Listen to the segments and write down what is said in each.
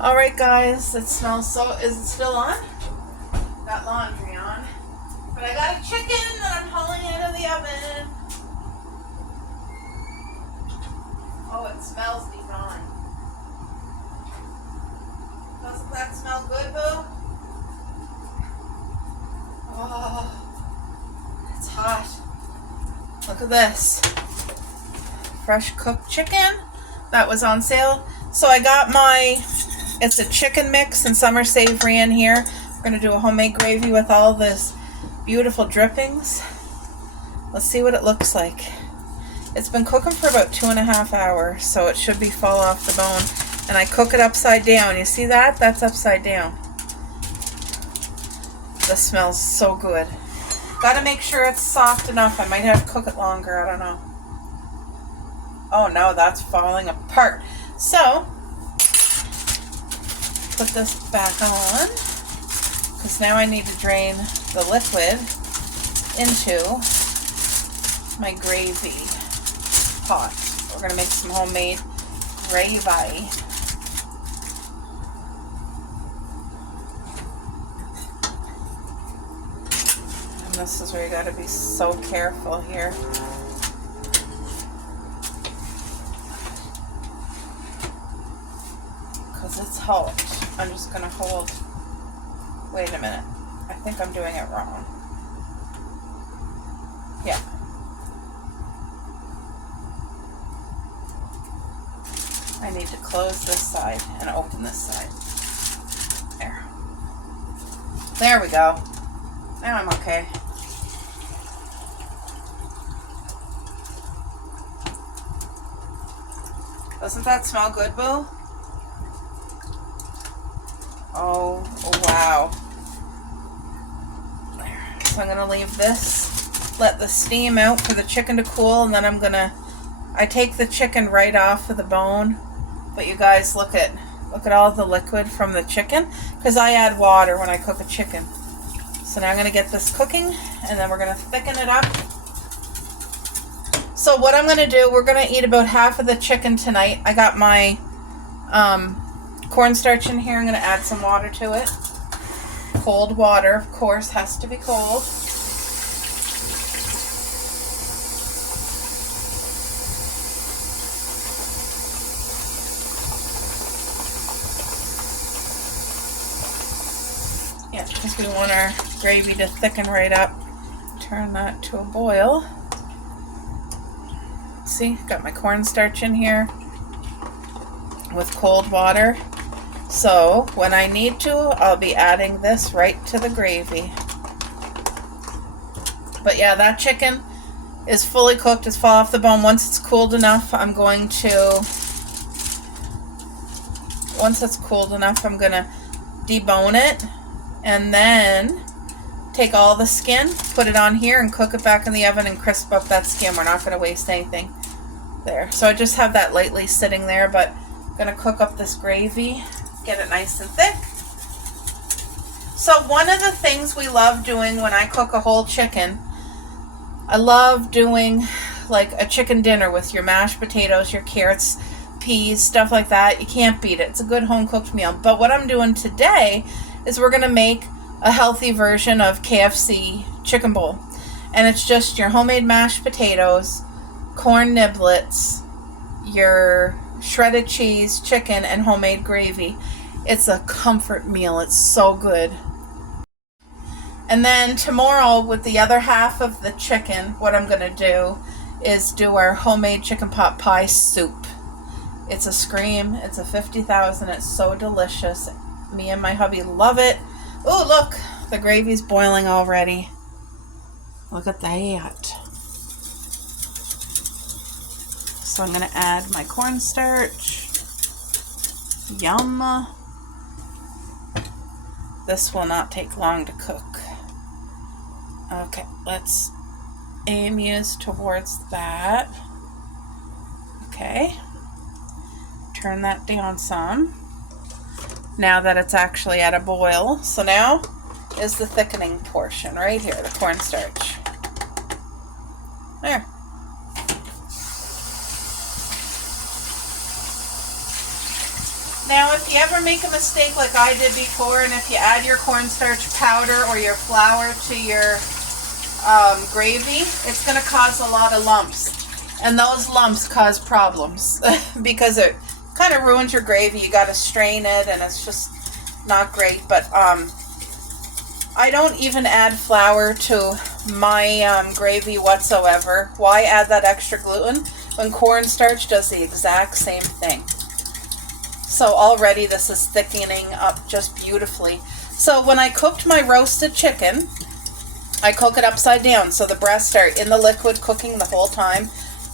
All right, guys, it smells so. Is it still on? Got laundry on, but I got a chicken that I'm pulling out of the oven. Oh, it smells divine. Doesn't that smell good, boo? Oh, it's hot. Look at this. Fresh cooked chicken that was on sale. So I got it's a chicken mix and summer savory in here. We're going to do a homemade gravy with all this beautiful drippings. Let's see what it looks like. It's been cooking for about 2.5 hours, so it should be fall off the bone. And I cook it upside down. You see that? That's upside down. This smells so good. Got to make sure it's soft enough. I might have to cook it longer. I don't know. Oh no, that's falling apart. So, put this back on, because now I need to drain the liquid into my gravy pot. We're going to make some homemade gravy. And this is where you got to be so careful here. Because it's hot. I'm just going to hold. Wait a minute. I think I'm doing it wrong. Yeah. I need to close this side and open this side. There. There we go. Now I'm okay. Doesn't that smell good, boo? Oh, wow. There. So I'm going to leave this, let the steam out for the chicken to cool, and then I take the chicken right off of the bone. But you guys, look at all the liquid from the chicken, because I add water when I cook a chicken. So now I'm going to get this cooking, and then we're going to thicken it up. So what I'm going to do, we're going to eat about half of the chicken tonight. I got my cornstarch in here. I'm going to add some water to it. Cold water, of course, has to be cold. Yeah, because we want our gravy to thicken right up. Turn that to a boil. See, got my cornstarch in here with cold water. So when I need to, I'll be adding this right to the gravy. But yeah, that chicken is fully cooked. It's fall off the bone. Once it's cooled enough, I'm going to debone it, and then take all the skin, put it on here, and cook it back in the oven and crisp up that skin. We're not going to waste anything there. So I just have that lightly sitting there, but I'm going to cook up this gravy, get it nice and thick. So one of the things we love doing when I cook a whole chicken, I love doing like a chicken dinner with your mashed potatoes, your carrots, peas, stuff like that. You can't beat it. It's a good home cooked meal. But what I'm doing today is we're going to make a healthy version of KFC chicken bowl. And it's just your homemade mashed potatoes, corn niblets, your shredded cheese, chicken, and homemade gravy. It's a comfort meal. It's so good. And then tomorrow, with the other half of the chicken, what I'm going to do is do our homemade chicken pot pie soup. It's a scream. It's a 50,000. It's so delicious. Me and my hubby love it. Oh, look, the gravy's boiling already. Look at that. So I'm going to add my cornstarch. Yum. This will not take long to cook. Okay, let's aim yours towards that. Okay. Turn that down some. Now that it's actually at a boil. So now is the thickening portion right here, the cornstarch. There. Now, if you ever make a mistake like I did before, and if you add your cornstarch powder or your flour to your gravy, it's going to cause a lot of lumps. And those lumps cause problems because it kind of ruins your gravy. You got to strain it, and it's just not great. But I don't even add flour to my gravy whatsoever. Why add that extra gluten when cornstarch does the exact same thing? So already this is thickening up just beautifully. So when I cooked my roasted chicken, I cook it upside down. So the breasts are in the liquid cooking the whole time.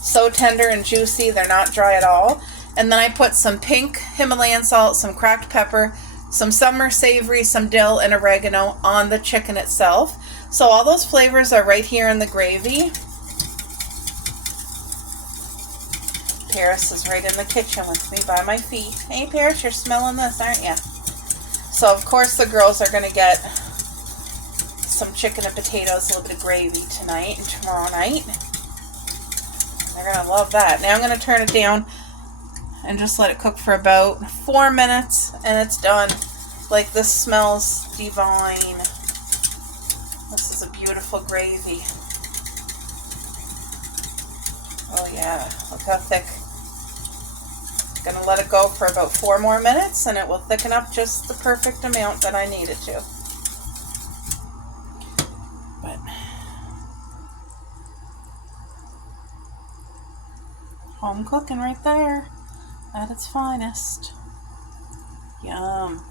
So tender and juicy, they're not dry at all. And then I put some pink Himalayan salt, some cracked pepper, some summer savory, some dill, and oregano on the chicken itself. So all those flavors are right here in the gravy. Paris is right in the kitchen with me by my feet. Hey Paris, you're smelling this, aren't you? So of course the girls are going to get some chicken and potatoes, a little bit of gravy tonight and tomorrow night. They're going to love that. Now I'm going to turn it down and just let it cook for about 4 minutes, and it's done. Like, this smells divine. This is a beautiful gravy. Oh yeah, look how thick. Gonna let it go for about 4 more minutes, and it will thicken up just the perfect amount that I need it to. But home cooking right there at its finest. Yum.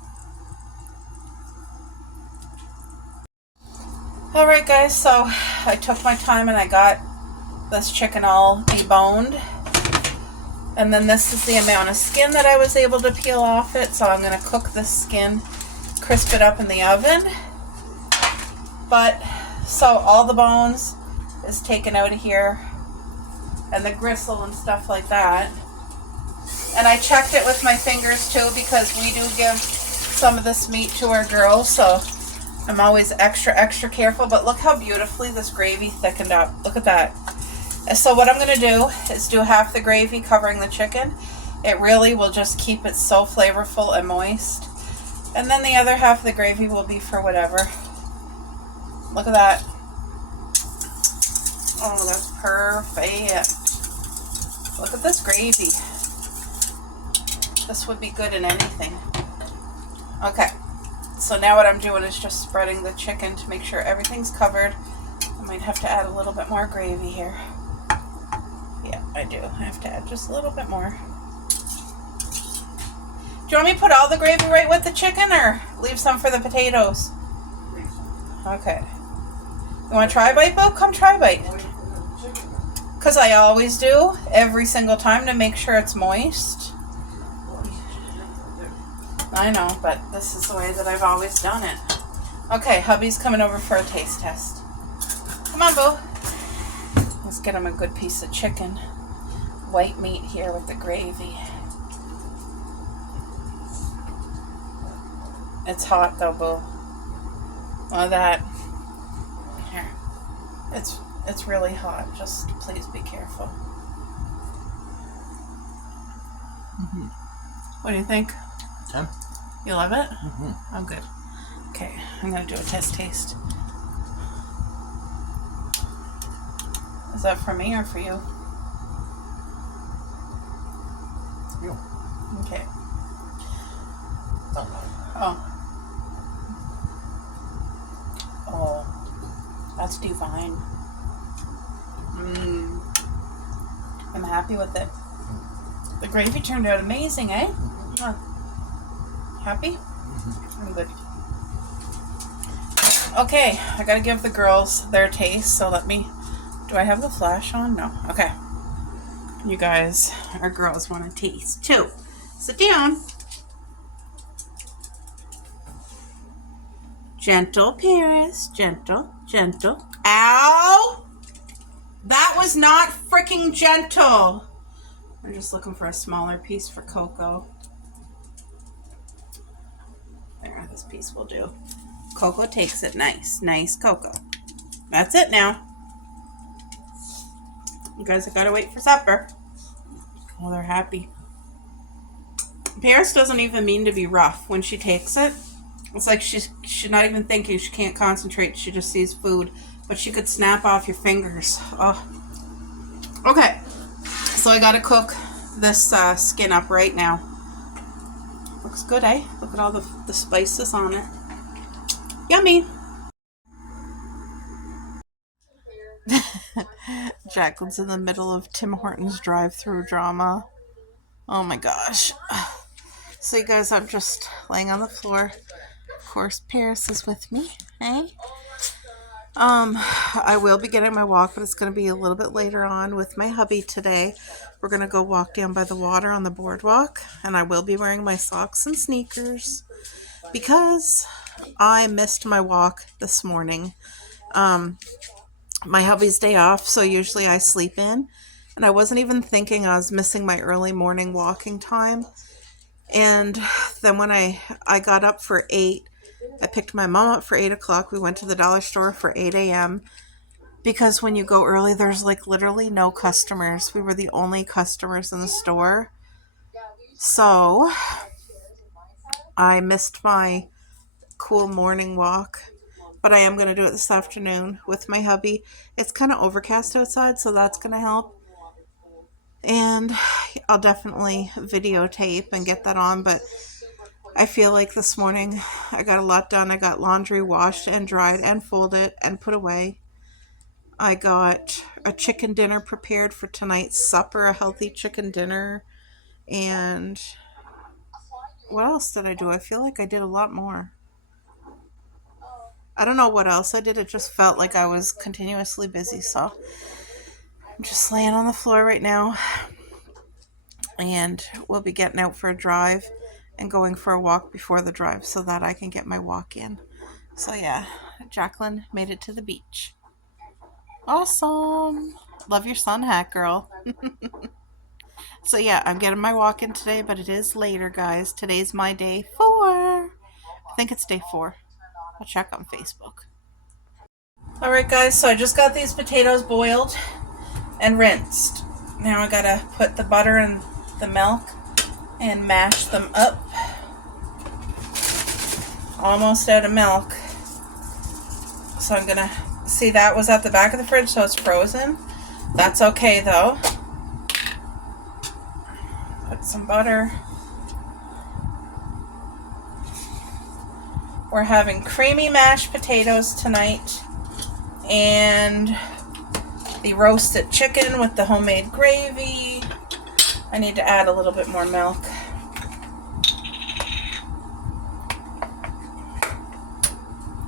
Alright guys, so I took my time and I got this chicken all deboned. And then this is the amount of skin that I was able to peel off it. So I'm going to cook this skin, crisp it up in the oven. But, so all the bones is taken out of here. And the gristle and stuff like that. And I checked it with my fingers too, because we do give some of this meat to our girls. So I'm always extra careful. But look how beautifully this gravy thickened up. Look at that. So what I'm going to do is do half the gravy covering the chicken. It really will just keep it so flavorful and moist. And then the other half of the gravy will be for whatever. Look at that. Oh, that's perfect. Look at this gravy. This would be good in anything. Okay. So now what I'm doing is just spreading the chicken to make sure everything's covered. I might have to add a little bit more gravy here. Yeah, I do. I have to add just a little bit more. Do you want me to put all the gravy right with the chicken, or leave some for the potatoes? Okay. You want to try bite, Bo? Come try bite. Because I always do, every single time, to make sure it's moist. I know, but this is the way that I've always done it. Okay, hubby's coming over for a taste test. Come on, Bo. Let's get him a good piece of chicken. White meat here with the gravy. It's hot though, Boo. Look at that. Here. It's really hot. Just please be careful. Mm-hmm. What do you think? 10. You love it? Mm-hmm. Oh, good. Okay, I'm gonna do a test taste. Is that for me or for you? You. Okay. Oh. Oh, that's divine. I'm happy with it. The gravy turned out amazing, eh? Happy? I'm good. Okay, I gotta give the girls their taste, so let me... Do I have the flash on? No. Okay. You guys, our girls want to taste too. Sit down. Gentle, Paris. Gentle, gentle. Ow! That was not freaking gentle. I'm just looking for a smaller piece for Coco. There, this piece will do. Coco takes it. Nice. Nice, Coco. That's it now. You guys have got to wait for supper. Oh, they're happy. Paris doesn't even mean to be rough when she takes it. It's like she's not even thinking. She can't concentrate. She just sees food. But she could snap off your fingers. Oh. Okay. So I got to cook this skin up right now. Looks good, eh? Look at all the spices on it. Yummy. Jacqueline's in the middle of Tim Hortons drive-through drama. Oh my gosh. So you guys, I'm just laying on the floor. Of course, Paris is with me, eh? I will be getting my walk, but it's going to be a little bit later on with my hubby today. We're going to go walk down by the water on the boardwalk, and I will be wearing my socks and sneakers because I missed my walk this morning. My hubby's day off, so usually I sleep in, and I wasn't even thinking I was missing my early morning walking time. And then when I got up for 8, I picked my mom up for 8 o'clock. We went to the dollar store for 8 a.m. because when you go early, there's like literally no customers. We were the only customers in the store. So I missed my cool morning walk, but I am going to do it this afternoon with my hubby. It's kind of overcast outside, so that's going to help. And I'll definitely videotape and get that on, but I feel like this morning I got a lot done. I got laundry washed and dried and folded and put away. I got a chicken dinner prepared for tonight's supper, a healthy chicken dinner. And what else did I do? I feel like I did a lot more. I don't know what else I did. It just felt like I was continuously busy. So I'm just laying on the floor right now. And we'll be getting out for a drive and going for a walk before the drive so that I can get my walk in. So yeah, Jacqueline made it to the beach. Awesome. Love your sun hat, girl. So yeah, I'm getting my walk in today, but it is later, guys. Today's my day 4. I think it's day 4. I'll check on Facebook. Alright guys, so I just got these potatoes boiled and rinsed. Now I gotta put the butter and the milk and mash them up. Almost out of milk. So I'm gonna see, that was at the back of the fridge, so it's frozen. That's okay though. Put some butter. We're having creamy mashed potatoes tonight and the roasted chicken with the homemade gravy. I need to add a little bit more milk.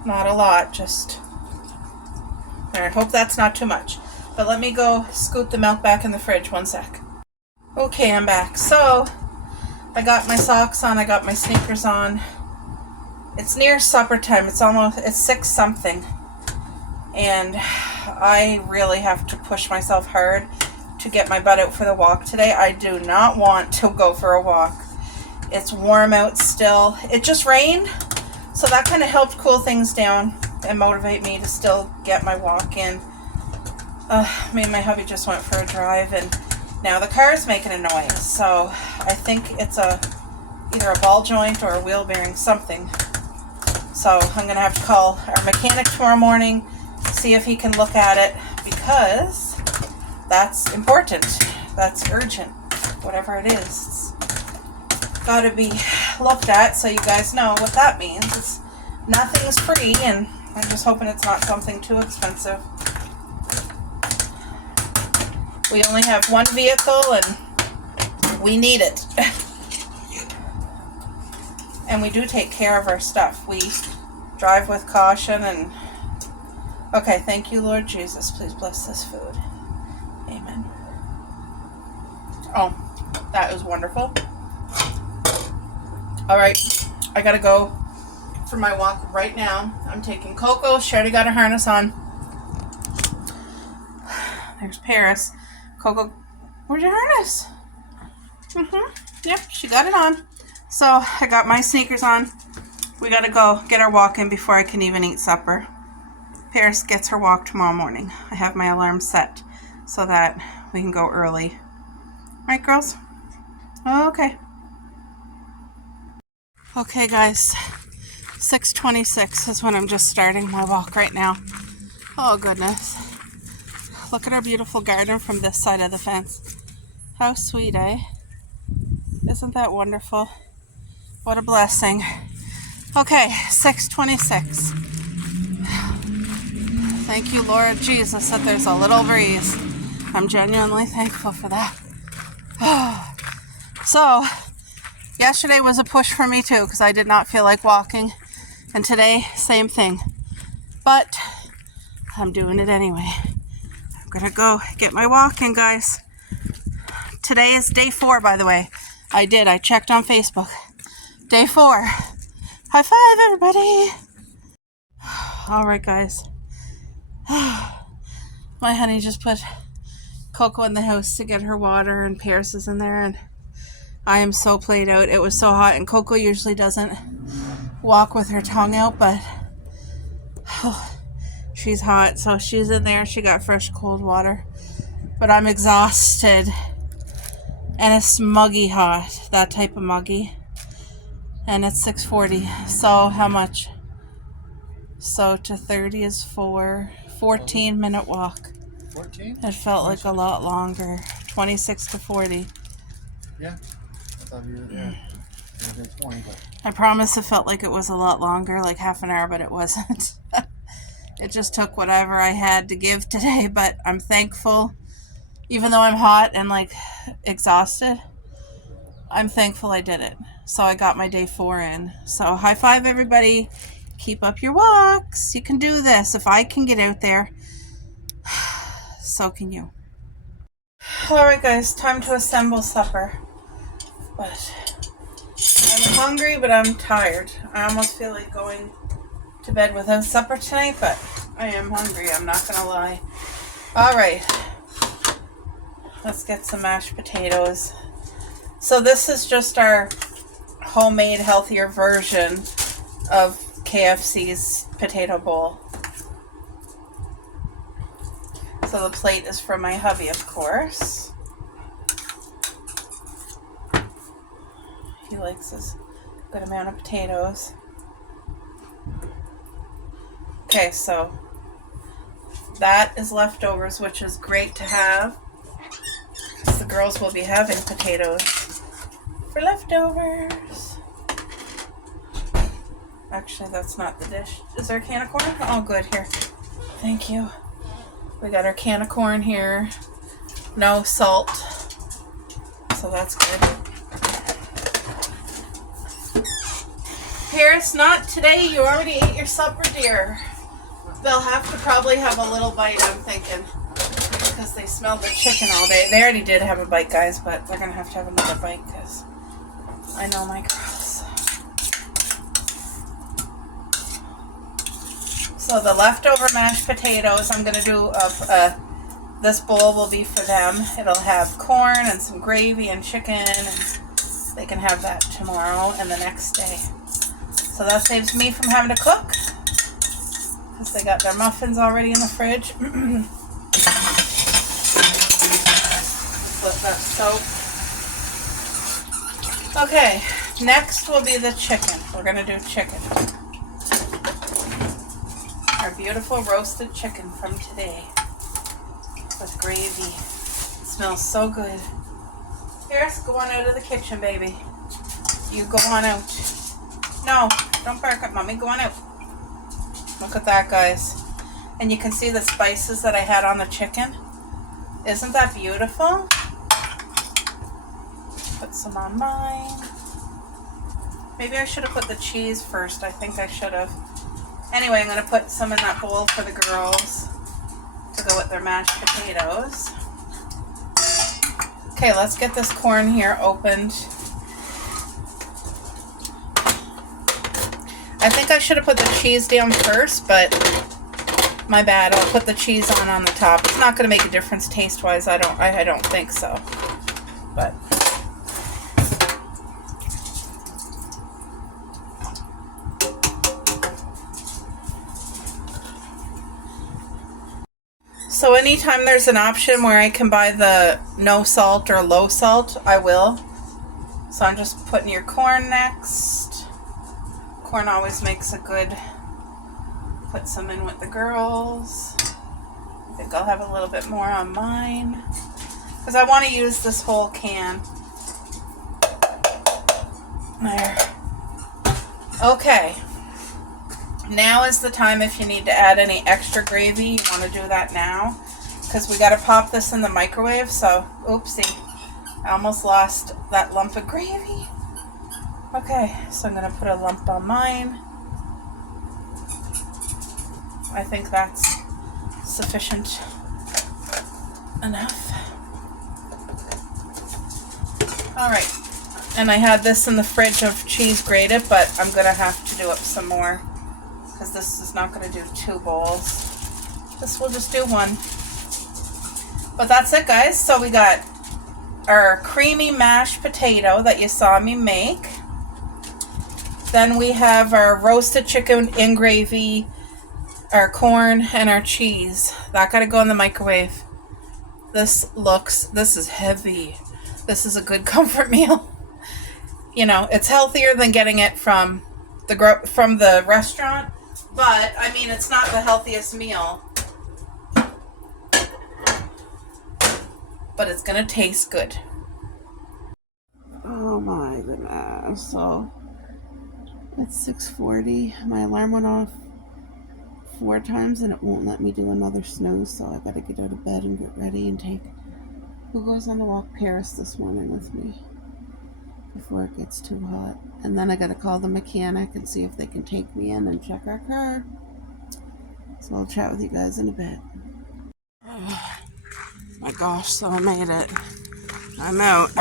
Not a lot, just... I hope that's not too much. But let me go scoot the milk back in the fridge. One sec. Okay, I'm back. So, I got my socks on, I got my sneakers on. It's near supper time. It's 6 something. And I really have to push myself hard to get my butt out for the walk today. I do not want to go for a walk. It's warm out still. It just rained, so that kind of helped cool things down and motivate me to still get my walk in. Me and my hubby just went for a drive, and now the car's making a noise, so I think it's either a ball joint or a wheel bearing, something. So I'm going to have to call our mechanic tomorrow morning, see if he can look at it, because that's important. That's urgent. Whatever it is, it's got to be looked at, so you guys know what that means. Nothing's free, and I'm just hoping it's not something too expensive. We only have one vehicle, and we need it. And we do take care of our stuff. We drive with caution, and okay, thank you, Lord Jesus. Please bless this food. Amen. Oh, that was wonderful. All right, I gotta go for my walk right now. I'm taking Coco. She already got her harness on. There's Paris. Coco, where's your harness? Yep, she got it on. So I got my sneakers on. We gotta go get our walk in before I can even eat supper. Paris gets her walk tomorrow morning. I have my alarm set so that we can go early. Right, girls? Okay. Okay, guys, 6:26 is when I'm just starting my walk right now. Oh, goodness. Look at our beautiful garden from this side of the fence. How sweet, eh? Isn't that wonderful? What a blessing. Okay, 6:26. Thank you, Lord Jesus, that there's a little breeze. I'm genuinely thankful for that. So, yesterday was a push for me too, because I did not feel like walking. And today, same thing. But I'm doing it anyway. I'm gonna go get my walk in, guys. Today is day 4, by the way. I checked on Facebook. Day 4. High five, everybody. All right, guys. My honey just put Coco in the house to get her water, and Pierce is in there, and I am so played out. It was so hot, and Coco usually doesn't walk with her tongue out, but she's hot, so she's in there. She got fresh cold water, but I'm exhausted, and it's muggy hot, that type of muggy, and it's 6:40. So how much? So to 30 is 14-minute walk. 14? It felt like a lot longer. 26 to 40. Yeah. I thought you were 20, but I promise it felt like it was a lot longer, like half an hour, but it wasn't. It just took whatever I had to give today, but I'm thankful. Even though I'm hot and like exhausted, I'm thankful I did it. So I got my day 4 in. So high five, everybody. Keep up your walks. You can do this. If I can get out there, so can you. Alright, guys, time to assemble supper. But I'm hungry, but I'm tired. I almost feel like going to bed without supper tonight, but I am hungry. I'm not going to lie. Alright. Let's get some mashed potatoes. So this is just our homemade, healthier version of KFC's potato bowl. So the plate is from my hubby, of course. He likes his good amount of potatoes. Okay, so that is leftovers, which is great to have, because the girls will be having potatoes for leftovers. Actually, that's not the dish. Is there a can of corn? Oh, good. Here. Thank you. We got our can of corn here. No salt. So that's good. Pierce, not today. You already ate your supper, dear. They'll have to probably have a little bite, I'm thinking, because they smelled the chicken all day. They already did have a bite, guys, but they're going to have another bite, because I know my girls. So the leftover mashed potatoes, I'm going to do, this bowl will be for them. It'll have corn and some gravy and chicken, and they can have that tomorrow and the next day. So that saves me from having to cook, because they got their muffins already in the fridge. Flip that soap. Okay, next will be the chicken. We're going to do chicken. Our beautiful roasted chicken from today with gravy. It smells so good. Harris, go on out of the kitchen, baby. You go on out. No, don't bark at mommy. Go on out. Look at that, guys. And you can see the spices that I had on the chicken. Isn't that beautiful? Put some on mine. Maybe I should have put the cheese first. I think I should have. Anyway, I'm going to put some in that bowl for the girls to go with their mashed potatoes. Okay, let's get this corn here opened. I think I should have put the cheese down first, but my bad. I'll put the cheese on the top. It's not going to make a difference taste-wise. I don't think so. But so anytime there's an option where I can buy the no salt or low salt, I will. So I'm just putting your corn next. popcorn always makes a good, put some in with the girls. I think I'll have a little bit more on mine because I want to use this whole can. There. Okay. Now is the time if you need to add any extra gravy. You want to do that now because we got to pop this in the microwave. So, oopsie. I almost lost that lump of gravy. Okay, so I'm going to put a lump on mine. I think that's sufficient enough. All right. And I had this in the fridge of cheese grated, but I'm going to have to do up some more because this is not going to do 2 bowls. This will just do 1. But that's it, guys. So we got our creamy mashed potato that you saw me make. Then we have our roasted chicken in gravy, our corn, and our cheese. That got to go in the microwave. This is heavy. This is a good comfort meal. You know, it's healthier than getting it from the restaurant, but I mean, it's not the healthiest meal. But it's gonna taste good. Oh my goodness. So it's 6:40. My alarm went off 4 times and it won't let me do another snooze, so I gotta get out of bed and get ready and take who goes on the walk, Paris, this morning with me before it gets too hot. And then I gotta call the mechanic and see if they can take me in and check our car. So I'll chat with you guys in a bit. Oh my gosh, so I made it. I'm out.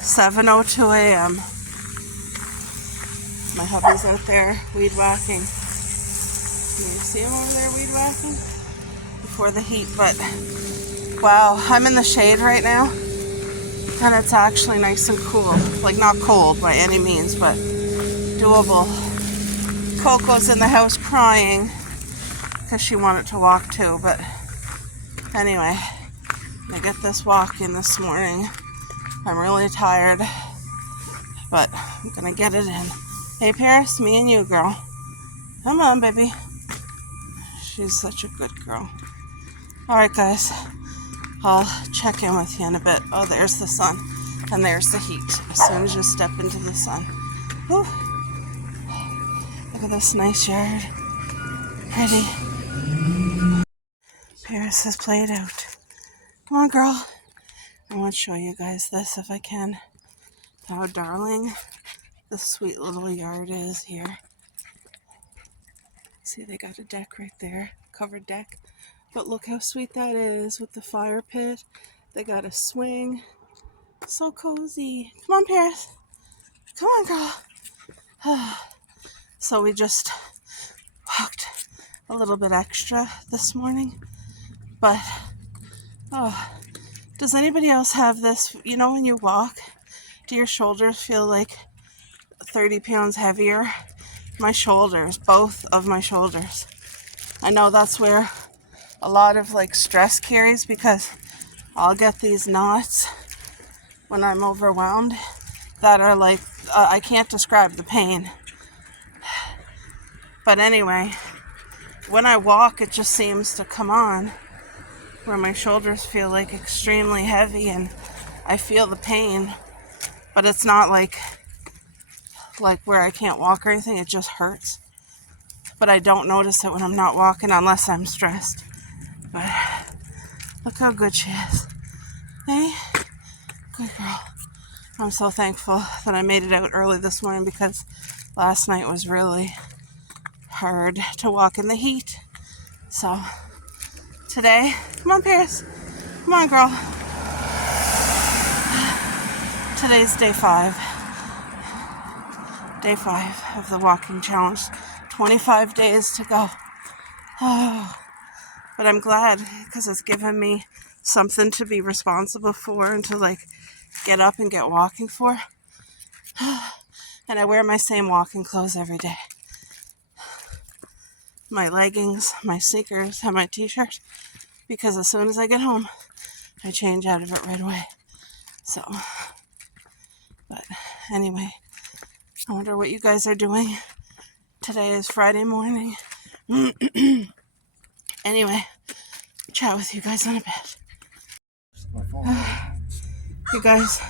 7:02 a.m. My hubby's out there weed whacking. Can you see him over there weed whacking? Before the heat, but wow, I'm in the shade right now. And it's actually nice and cool. Like, not cold by any means, but doable. Coco's in the house crying because she wanted to walk too. But anyway, I get this walk in this morning. I'm really tired, but I'm gonna get it in. Hey, Paris, me and you, girl. Come on, baby. She's such a good girl. All right, guys. I'll check in with you in a bit. Oh, there's the sun. And there's the heat. As soon as you step into the sun. Whew. Look at this nice yard. Pretty. Paris has played out. Come on, girl. I want to show you guys this if I can. How darling this sweet little yard is here. See, they got a deck right there. Covered deck. But look how sweet that is with the fire pit. They got a swing. So cozy. Come on, Paris. Come on, girl. So we just walked a little bit extra this morning. But, does anybody else have this? You know, when you walk, do your shoulders feel like 30 pounds heavier? My shoulders, both of my shoulders. I know that's where a lot of like stress carries, because I'll get these knots when I'm overwhelmed that are like, I can't describe the pain. But anyway, when I walk, it just seems to come on where my shoulders feel like extremely heavy and I feel the pain, but it's not like where I can't walk or anything. It just hurts. But I don't notice it when I'm not walking unless I'm stressed. But look how good she is. Hey, good girl. I'm so thankful that I made it out early this morning because last night was really hard to walk in the heat. So today, come on, Paris. Come on, girl. Today's day 5. Day 5 of the walking challenge. 25 days to go. Oh. But I'm glad because it's given me something to be responsible for and to like get up and get walking for. And I wear my same walking clothes every day. My leggings, my sneakers, and my t-shirt. Because as soon as I get home, I change out of it right away. So, but anyway, I wonder what you guys are doing. Today is Friday morning. Anyway, chat with you guys in a bit. My phone. You guys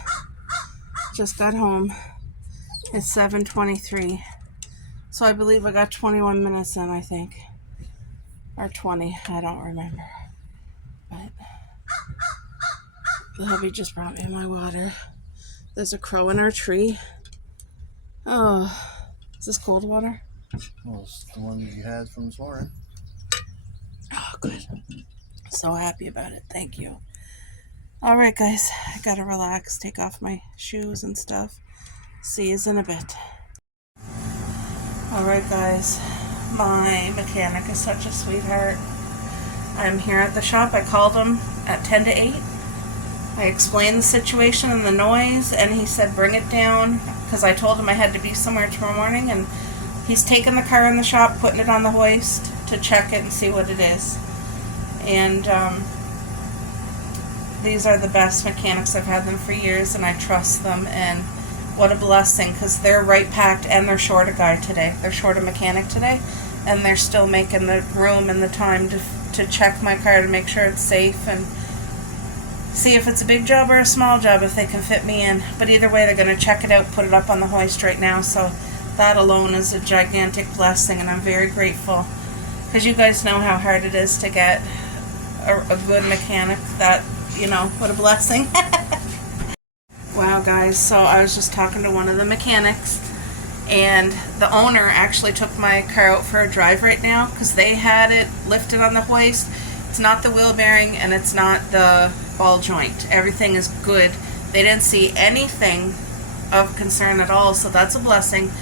just got home. It's 7:23. So I believe I got 21 minutes in, I think. Or 20, I don't remember. But the hubby just brought me my water. There's a crow in our tree. Oh, is this cold water? Well, it's the one you had from this morning. Oh, good. So happy about it. Thank you. All right, guys. I gotta relax, take off my shoes and stuff. See you in a bit. All right, guys. My mechanic is such a sweetheart. I'm here at the shop. I called him at 10 to 8. I explained the situation and the noise, and he said bring it down because I told him I had to be somewhere tomorrow morning, and he's taking the car in the shop, putting it on the hoist to check it and see what it is. And these are the best mechanics. I've had them for years, and I trust them, and what a blessing because they're right packed, and they're short a guy today. They're short a mechanic today, and they're still making the room and the time to check my car to make sure it's safe and see if it's a big job or a small job, if they can fit me in. But either way, they're going to check it out, put it up on the hoist right now. So that alone is a gigantic blessing, and I'm very grateful. Because you guys know how hard it is to get a good mechanic. That, you know, what a blessing. Wow, guys. So I was just talking to one of the mechanics, and the owner actually took my car out for a drive right now because they had it lifted on the hoist. It's not the wheel bearing, and it's not the ball joint. Everything is good. They didn't see anything of concern at all, so that's a blessing.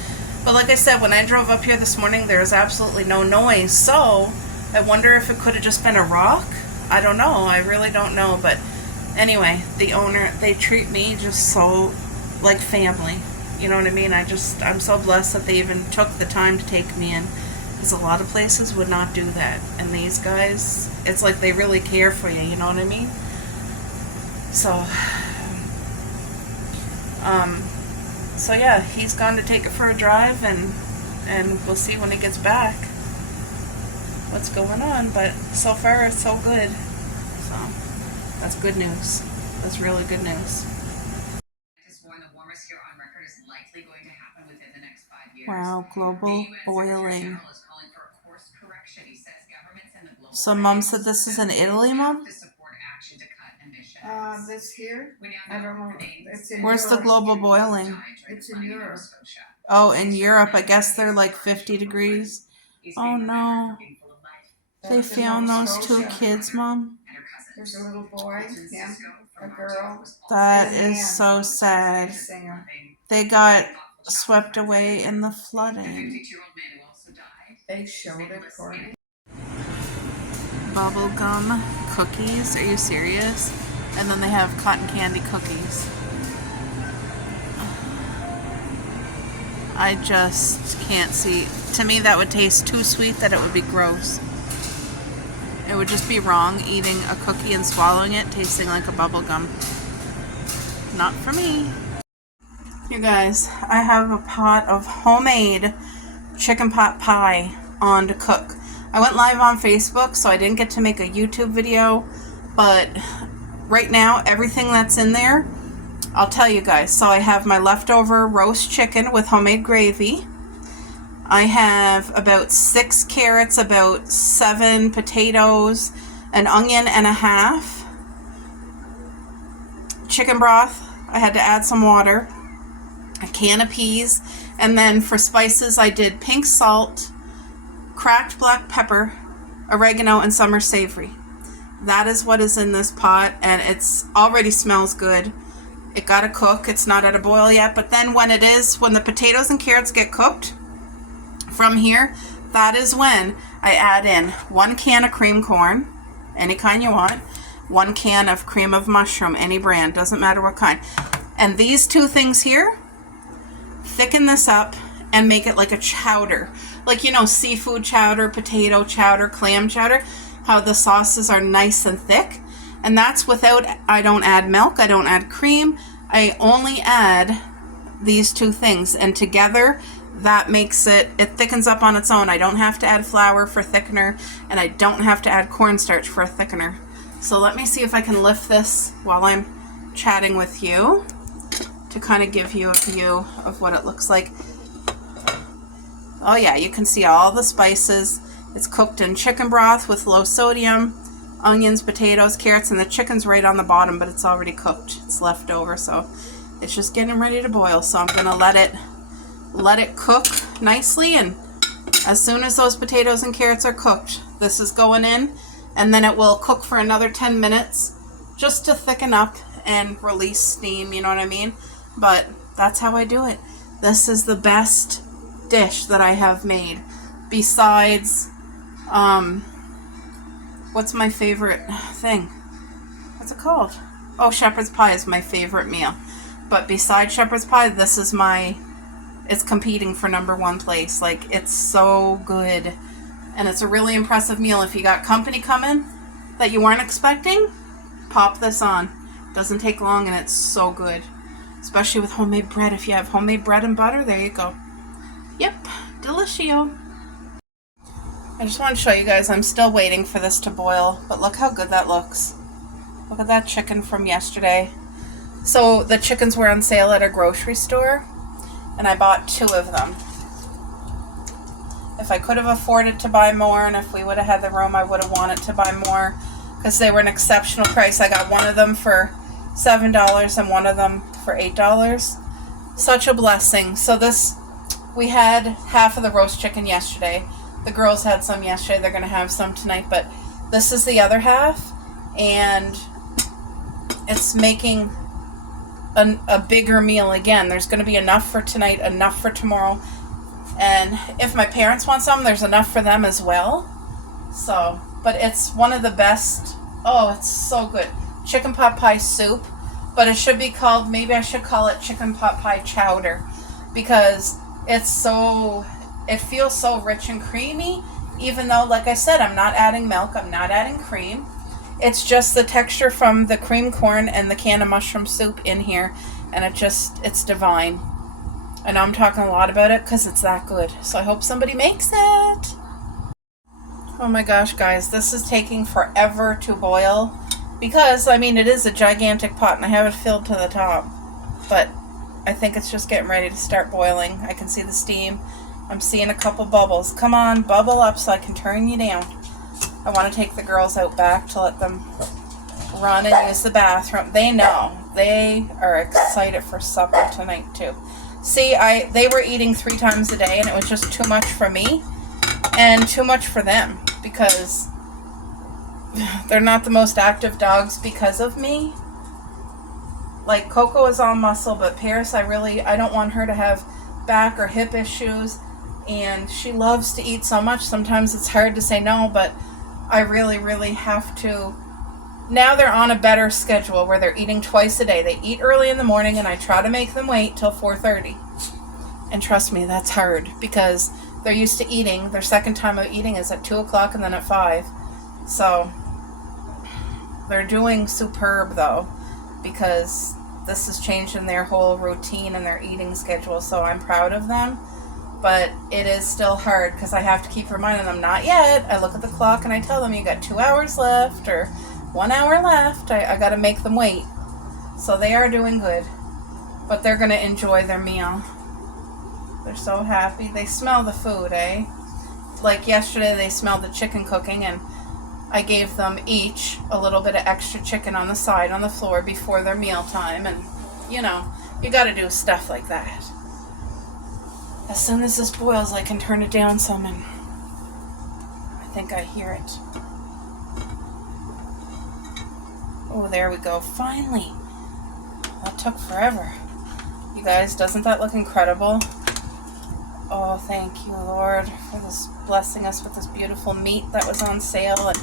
But like I said, when I drove up here this morning, there was absolutely no noise, so I wonder if it could have just been a rock. I don't know. I really don't know. But anyway, the owner, they treat me just so like family. You know what I mean? I'm so blessed that they even took the time to take me in, because a lot of places would not do that. And these guys, it's like they really care for you, you know what I mean? So yeah, he's gone to take it for a drive, and we'll see when he gets back what's going on. But so far, it's so good. So that's good news. That's really good news. Wow, global boiling. So Mom said this is in Italy, Mom? This here? I don't know. It's in Where's the Europe. global boiling? It's in Europe. Oh, in Europe. I guess they're like 50 degrees. Oh no. They That's in found Nova those two Scotia. kids, Mom. There's a little boy, him, a girl. That and a man, is so a sad. singer. They got swept away in the flooding. They showed it, Courtney. Bubblegum cookies. Are you serious? And then they have cotton candy cookies. I just can't see. To me, that would taste too sweet that it would be gross. It would just be wrong eating a cookie and swallowing it, tasting like a bubble gum. Not for me. You guys, I have a pot of homemade chicken pot pie on to cook. I went live on Facebook, so I didn't get to make a YouTube video, but right now, everything that's in there, I'll tell you guys. So I have my leftover roast chicken with homemade gravy. I have about 6 carrots, about 7 potatoes, an onion and a half, chicken broth. I had to add some water, a can of peas, and then for spices I did pink salt, cracked black pepper, oregano, and summer savory. That is what is in this pot, and it's already smells good. It got to cook. It's not at a boil yet, but then when the potatoes and carrots get cooked from here, that is when I add in 1 can of cream corn, any kind you want, 1 can of cream of mushroom, any brand, doesn't matter what kind. And these 2 things here, thicken this up and make it like a chowder. Like, you know, seafood chowder, potato chowder, clam chowder, how the sauces are nice and thick. And that's without, I don't add milk, I don't add cream, I only add these two things, and together that makes it thickens up on its own. I don't have to add flour for thickener, and I don't have to add cornstarch for a thickener. So let me see if I can lift this while I'm chatting with you to kind of give you a view of what it looks like. Oh yeah, you can see all the spices. It's cooked in chicken broth with low sodium, onions, potatoes, carrots, and the chicken's right on the bottom, but it's already cooked. It's left over, so it's just getting ready to boil. So I'm gonna let it cook nicely, and as soon as those potatoes and carrots are cooked, this is going in, and then it will cook for another 10 minutes just to thicken up and release steam, you know what I mean? But that's how I do it. This is the best dish that I have made, besides what's my favorite thing? What's it called? Oh, shepherd's pie is my favorite meal. But besides shepherd's pie, this is it's competing for #1 place. Like, it's so good. And it's a really impressive meal. If you got company coming that you weren't expecting, pop this on. Doesn't take long, and it's so good. Especially with homemade bread. If you have homemade bread and butter, there you go. Yep, delicioso. I just want to show you guys, I'm still waiting for this to boil, but look how good that looks. Look at that chicken from yesterday. So the chickens were on sale at a grocery store, and I bought 2 of them. If I could have afforded to buy more, and if we would have had the room, I would have wanted to buy more, because they were an exceptional price. I got one of them for $7 and one of them for $8. Such a blessing. So we had half of the roast chicken yesterday. The girls had some yesterday. They're going to have some tonight, but this is the other half, and it's making a bigger meal again. There's going to be enough for tonight, enough for tomorrow, and if my parents want some, there's enough for them as well. So, but it's one of the best. Oh, it's so good. Chicken pot pie soup, but it should be called, maybe I should call it chicken pot pie chowder, because it feels so rich and creamy, even though, like I said, I'm not adding milk, I'm not adding cream. It's just the texture from the cream corn and the can of mushroom soup in here, and it's divine. And I'm talking a lot about it because it's that good. So I hope somebody makes it. Oh my gosh, guys, this is taking forever to boil, because, I mean, it is a gigantic pot, and I have it filled to the top. But I think it's just getting ready to start boiling. I can see the steam. I'm seeing a couple bubbles. Come on, bubble up so I can turn you down. I want to take the girls out back to let them run and use the bathroom. They know. They are excited for supper tonight, too. See, they were eating 3 times a day, and it was just too much for me and too much for them, because they're not the most active dogs because of me. Like, Coco is all muscle, but Paris, I don't want her to have back or hip issues, and she loves to eat so much. Sometimes it's hard to say no, but I really, really have to. Now they're on a better schedule where they're eating twice a day. They eat early in the morning, and I try to make them wait till 4:30. And trust me, that's hard, because they're used to eating. Their second time of eating is at 2 o'clock and then at 5. So they're doing superb, though, because this is changing their whole routine and their eating schedule. So I'm proud of them. But it is still hard, because I have to keep reminding them, not yet. I look at the clock and I tell them, you got 2 hours left or 1 hour left. I got to make them wait. So they are doing good. But they're going to enjoy their meal. They're so happy. They smell the food, eh? Like yesterday, they smelled the chicken cooking, and I gave them each a little bit of extra chicken on the side on the floor before their meal time. And, you got to do stuff like that. As soon as this boils, I can turn it down some, and I think I hear it. Oh, there we go. Finally. That took forever. You guys, doesn't that look incredible? Oh, thank you, Lord, for this blessing us with this beautiful meat that was on sale and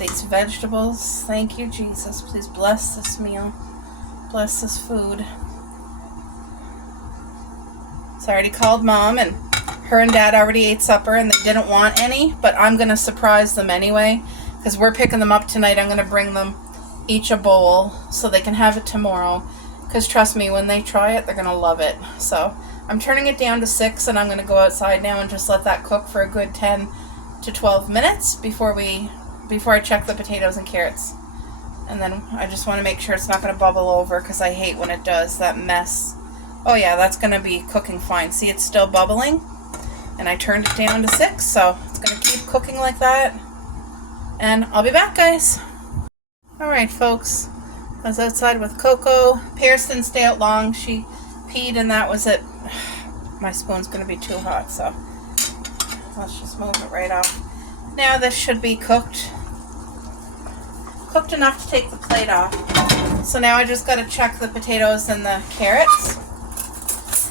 these vegetables. Thank you, Jesus. Please bless this meal. Bless this food. So I already called Mom, and her and Dad already ate supper, and they didn't want any, but I'm going to surprise them anyway, because we're picking them up tonight. I'm going to bring them each a bowl so they can have it tomorrow, because trust me, when they try it, they're gonna love it. So I'm turning it down to 6, and I'm gonna go outside now and just let that cook for a good 10 to 12 minutes before I check the potatoes and carrots. And then I just want to make sure it's not going to bubble over, because I hate when it does, that mess. Oh yeah, that's going to be cooking fine. See, it's still bubbling, and I turned it down to 6, so it's going to keep cooking like that. And I'll be back, guys. Alright, folks. I was outside with Coco. Paris didn't stay out long. She peed, and that was it. My spoon's going to be too hot, so let's just move it right off. Now this should be cooked enough to take the plate off. So now I just got to check the potatoes and the carrots,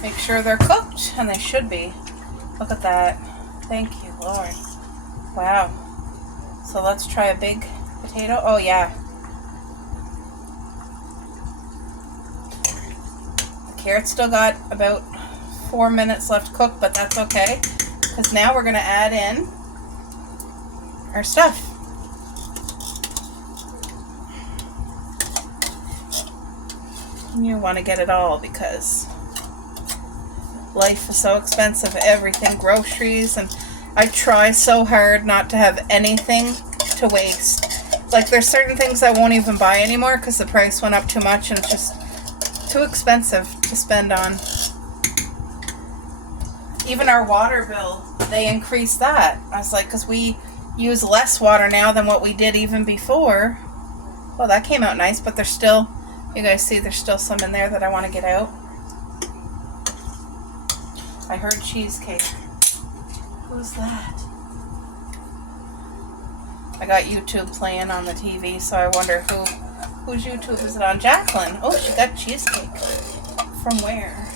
make sure they're cooked, and they should be. Look at that. Thank you, Lord. Wow. So let's try a big potato. Oh yeah, the carrots still got about 4 minutes left cooked, but that's okay, because now we're going to add in our stuff. You want to get it all, because life is so expensive. Everything, groceries, and I try so hard not to have anything to waste. Like, there's certain things I won't even buy anymore because the price went up too much and it's just too expensive to spend on. Even our water bill, they increased that. I was like, because we use less water now than what we did even before. Well, that came out nice, but there's still, you guys see, there's still some in there that I want to get out. I heard cheesecake. Who's that? I got YouTube playing on the TV, so I wonder whose YouTube is it on? Jacqueline. Oh, she got cheesecake. From where?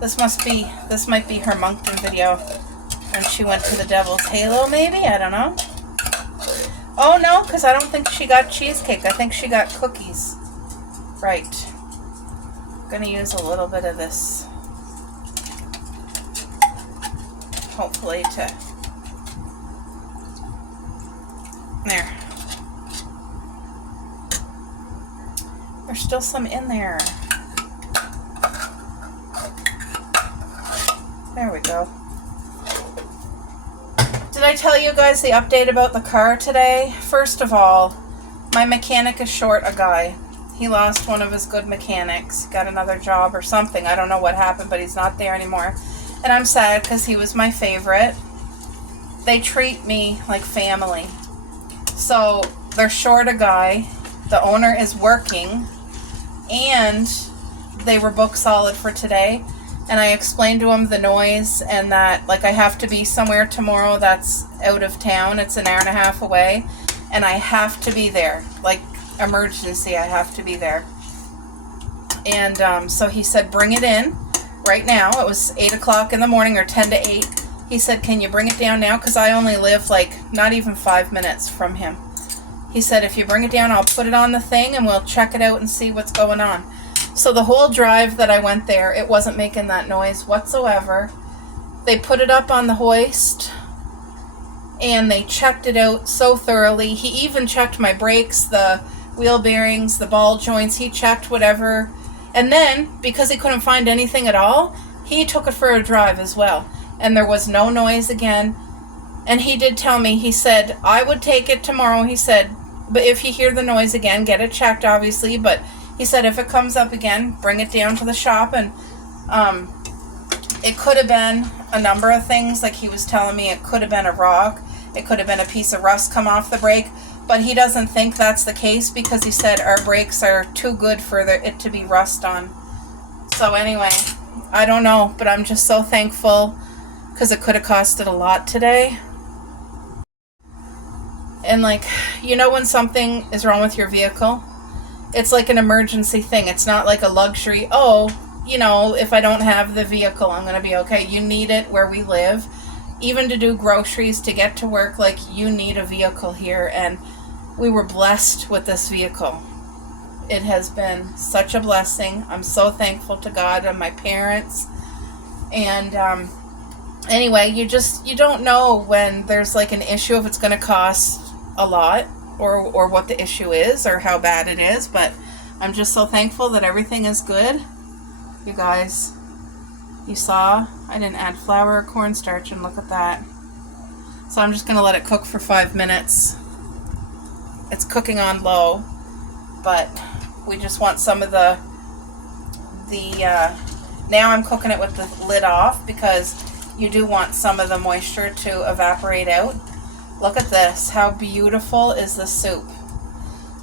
This might be her Moncton video when she went to the Devil's Halo, maybe? I don't know. Oh no, because I don't think she got cheesecake. I think she got cookies. Right. I'm gonna use a little bit of this, hopefully, to there. There's still some in there. There we go. Did I tell you guys the update about the car today? First of all, my mechanic is short a guy. He lost one of his good mechanics, got another job or something. I don't know what happened, but he's not there anymore. And I'm sad because he was my favorite. They treat me like family. So they're short a guy. The owner is working, and they were booked solid for today. And I explained to him the noise and that, like, I have to be somewhere tomorrow that's out of town. It's an hour and a half away, and I have to be there. Like, emergency, I have to be there. And so he said, bring it in right now. It was 8 o'clock in the morning, or 10 to 8. He said, can you bring it down now? Because I only live, like, not even 5 minutes from him. He said, if you bring it down, I'll put it on the thing and we'll check it out and see what's going on. So the whole drive that I went there, it wasn't making that noise whatsoever. They put it up on the hoist, and they checked it out so thoroughly. He even checked my brakes, the wheel bearings, the ball joints. He checked whatever. And then, because he couldn't find anything at all, he took it for a drive as well. And there was no noise again. And he did tell me, he said, I would take it tomorrow. He said, but if you hear the noise again, get it checked, obviously. But he said, if it comes up again, bring it down to the shop. And it could have been a number of things. Like he was telling me, it could have been a rock. It could have been a piece of rust come off the brake. But he doesn't think that's the case, because he said our brakes are too good for it to be rust on. So anyway, I don't know, but I'm just so thankful, because it could have costed a lot today. And like, you know, when something is wrong with your vehicle, it's like an emergency thing. It's not like a luxury, oh, you know, if I don't have the vehicle, I'm going to be okay. You need it where we live. Even to do groceries, to get to work, like, you need a vehicle here. And we were blessed with this vehicle. It has been such a blessing. I'm so thankful to God and my parents. And anyway, you don't know when there's like an issue, if it's going to cost a lot, or what the issue is, or how bad it is. But I'm just so thankful that everything is good. You guys, you saw I didn't add flour or cornstarch, and look at that. So I'm just going to let it cook for 5 minutes. It's cooking on low, but we just want some of the now I'm cooking it with the lid off because you do want some of the moisture to evaporate out. Look at this. How beautiful is the soup?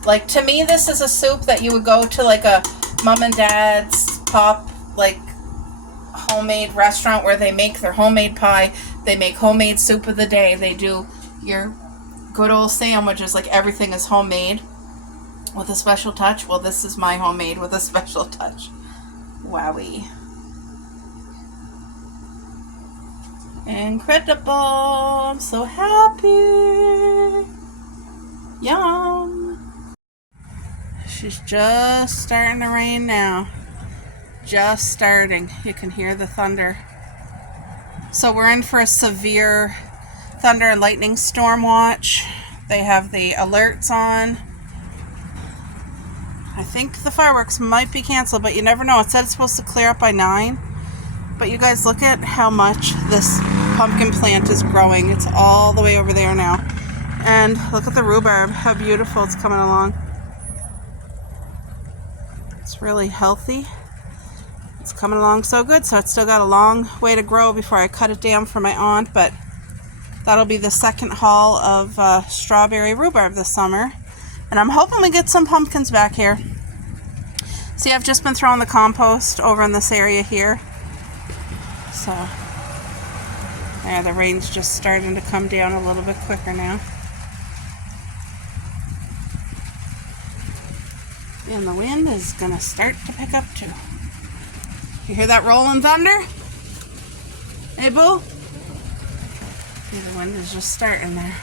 Like, to me, this is a soup that you would go to like a mom and dad's pop, like, homemade restaurant where they make their homemade pie. They make homemade soup of the day. They do your good old sandwiches. Like, everything is homemade with a special touch. Well, this is my homemade with a special touch. Wowie. Incredible. I'm so happy. Yum. She's just starting to rain now. Just starting. You can hear the thunder. So we're in for a severe thunder and lightning storm watch. They have the alerts on. I think the fireworks might be canceled, but you never know. It said it's supposed to clear up by 9. But you guys, look at how much this pumpkin plant is growing. It's all the way over there now. And look at the rhubarb, how beautiful it's coming along. It's really healthy. It's coming along so good, so it's still got a long way to grow before I cut it down for my aunt, but that'll be the second haul of strawberry rhubarb this summer. And I'm hoping we get some pumpkins back here. See, I've just been throwing the compost over in this area here. So, there, the rain's just starting to come down a little bit quicker now. And the wind is going to start to pick up too. You hear that rolling thunder? Hey, Boo? See, the wind is just starting there.